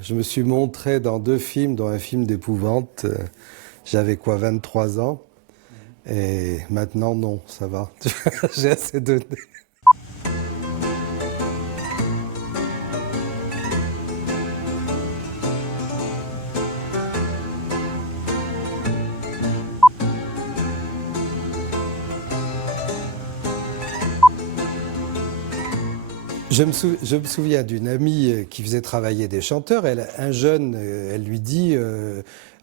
Je me suis montré dans 2 films, dont un film d'épouvante. J'avais quoi, 23 ans? Et maintenant, non, ça va. J'ai assez donné. Je me souviens d'une amie qui faisait travailler des chanteurs. Un jeune, elle lui dit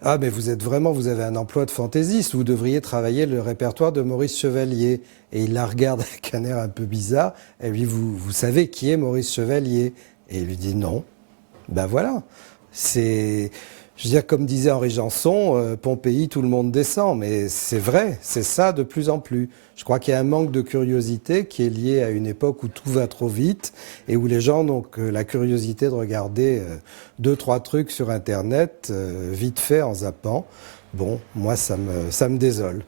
ah, mais vous avez un emploi de fantaisiste, vous devriez travailler le répertoire de Maurice Chevalier. Et il la regarde avec un air un peu bizarre. Elle lui dit vous savez qui est Maurice Chevalier? Et il lui dit non. Ben voilà. C'est. Je veux dire, comme disait Henri Janson, Pompéi, tout le monde descend. Mais c'est vrai, c'est ça de plus en plus. Je crois qu'il y a un manque de curiosité qui est lié à une époque où tout va trop vite et où les gens n'ont que la curiosité de regarder 2, 3 trucs sur Internet, vite fait, en zappant. Bon, moi, ça me désole.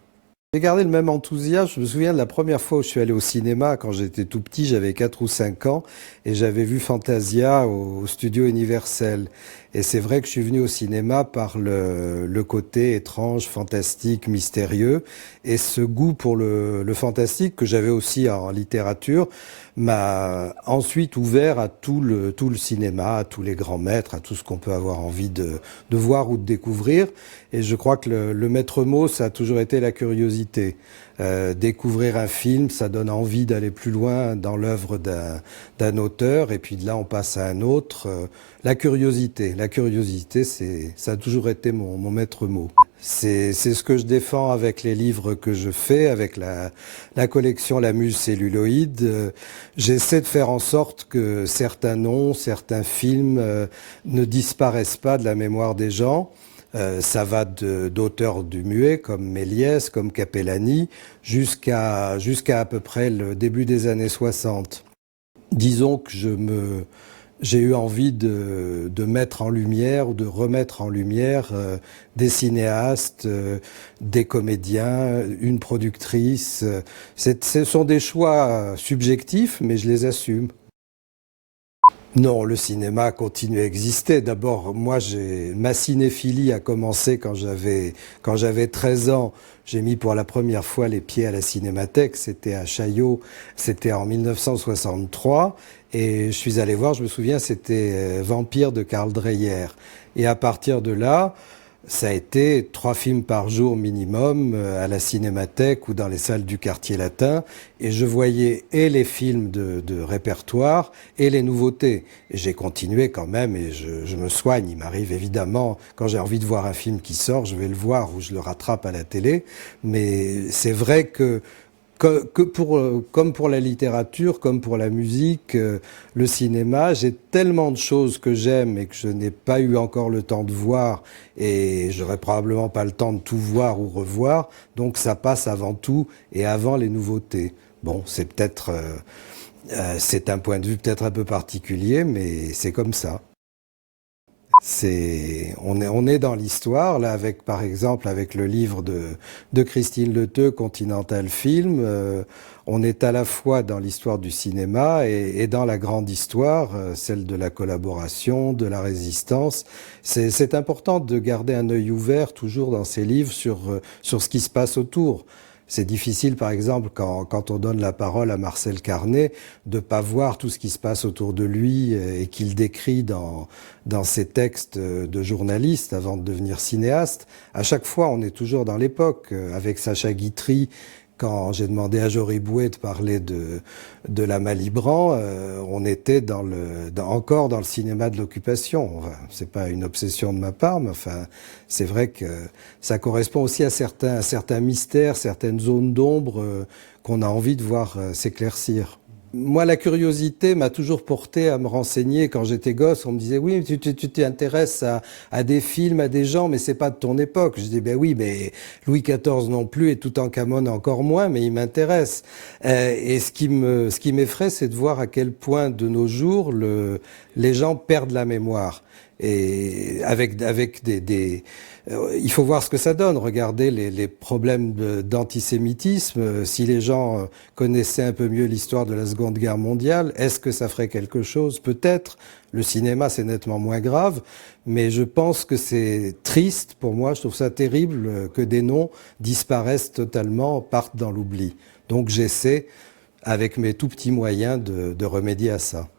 J'ai gardé le même enthousiasme. Je me souviens de la première fois où je suis allé au cinéma quand j'étais tout petit, j'avais 4 ou 5 ans, et j'avais vu Fantasia au studio Universel. Et c'est vrai que je suis venu au cinéma par le côté étrange, fantastique, mystérieux, et ce goût pour le fantastique que j'avais aussi en littérature m'a ensuite ouvert à tout le cinéma, à tous les grands maîtres, à tout ce qu'on peut avoir envie de voir ou de découvrir. Et je crois que le maître mot, ça a toujours été la curiosité. Découvrir un film, ça donne envie d'aller plus loin dans l'œuvre d'un auteur, et puis de là on passe à un autre. La curiosité, ça a toujours été mon maître mot. C'est ce que je défends avec les livres que je fais, avec la collection La Muse Celluloïde. J'essaie de faire en sorte que certains noms, certains films ne disparaissent pas de la mémoire des gens. Ça va d'auteurs du muet comme Méliès, comme Capellani, jusqu'à à peu près le début des années 60. Disons que j'ai eu envie de mettre en lumière ou de remettre en lumière des cinéastes, des comédiens, une productrice. Ce sont des choix subjectifs, mais je les assume. Non, le cinéma continue à exister. D'abord, moi, ma cinéphilie a commencé quand j'avais 13 ans. J'ai mis pour la première fois les pieds à la Cinémathèque. C'était à Chaillot. C'était en 1963. Et je suis allé voir, je me souviens, c'était Vampire de Karl Dreyer. Et à partir de là, ça a été 3 films par jour minimum à la Cinémathèque ou dans les salles du quartier latin. Et je voyais et les films de répertoire et les nouveautés. Et j'ai continué quand même et je me soigne. Il m'arrive évidemment, quand j'ai envie de voir un film qui sort, je vais le voir ou je le rattrape à la télé. Mais c'est vrai comme pour la littérature, comme pour la musique, le cinéma, j'ai tellement de choses que j'aime et que je n'ai pas eu encore le temps de voir et j'aurai probablement pas le temps de tout voir ou revoir. Donc ça passe avant tout et avant les nouveautés. Bon, c'est un point de vue peut-être un peu particulier, mais c'est comme ça. On est dans l'histoire, là, avec, par exemple, avec le livre de Christine Leteux, Continental Film. On est à la fois dans l'histoire du cinéma et dans la grande histoire, celle de la collaboration, de la résistance. C'est important de garder un œil ouvert toujours dans ces livres sur ce qui se passe autour. C'est difficile, par exemple, quand on donne la parole à Marcel Carné, de ne pas voir tout ce qui se passe autour de lui et qu'il décrit dans ses textes de journaliste avant de devenir cinéaste. À chaque fois, on est toujours dans l'époque. Avec Sacha Guitry, quand j'ai demandé à Jory Bouet de parler de la Malibran, on était encore dans le cinéma de l'occupation. Enfin, c'est pas une obsession de ma part, mais enfin, c'est vrai que ça correspond aussi à certains mystères, certaines zones d'ombre qu'on a envie de voir s'éclaircir. Moi, la curiosité m'a toujours porté à me renseigner. Quand j'étais gosse, on me disait oui, tu t'intéresses à des films, à des gens, mais c'est pas de ton époque. Je dis ben oui, mais Louis XIV non plus et Toutankhamon encore moins, mais il m'intéresse. Et ce qui m'effraie, c'est de voir à quel point de nos jours les gens perdent la mémoire. Et il faut voir ce que ça donne. Regardez les problèmes d'antisémitisme. Si les gens connaissaient un peu mieux l'histoire de la Seconde Guerre mondiale, est-ce que ça ferait quelque chose? Peut-être. Le cinéma, c'est nettement moins grave. Mais je pense que c'est triste pour moi. Je trouve ça terrible que des noms disparaissent totalement, partent dans l'oubli. Donc j'essaie, avec mes tout petits moyens, de remédier à ça.